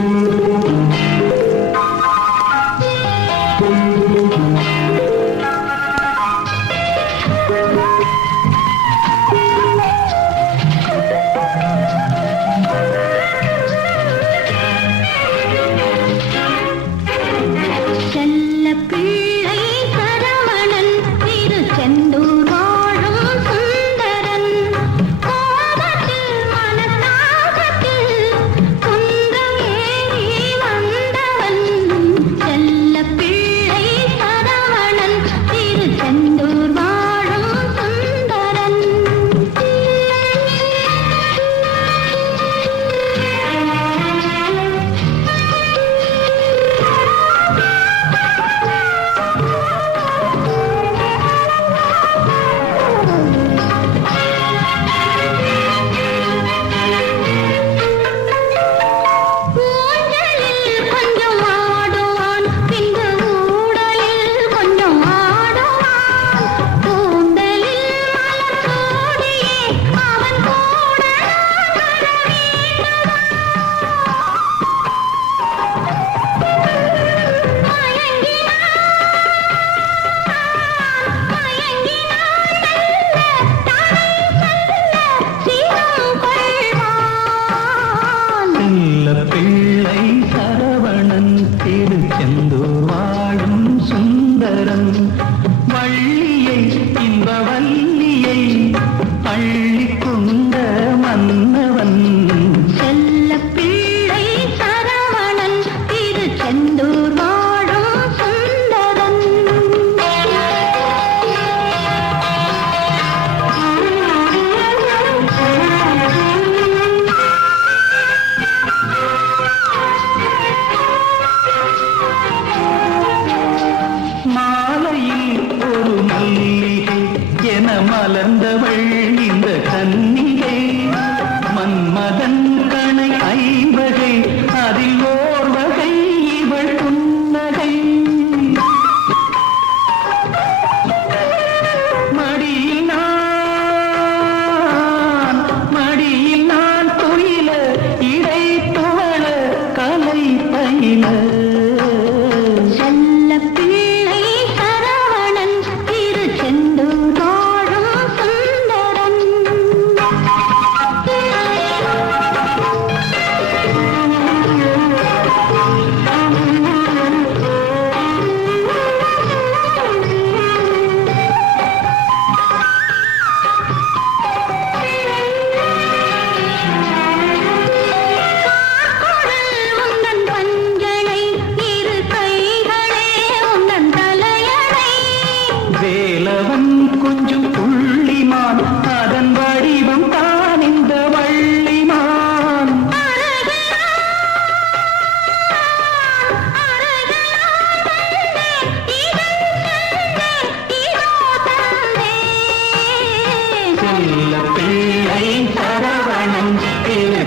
Thank you. বলেন கொஞ்சும் புள்ளிமான் அதன் வடிவம் தான் இந்த வள்ளிமான். செல்ல பிள்ளை சரவணன் திரு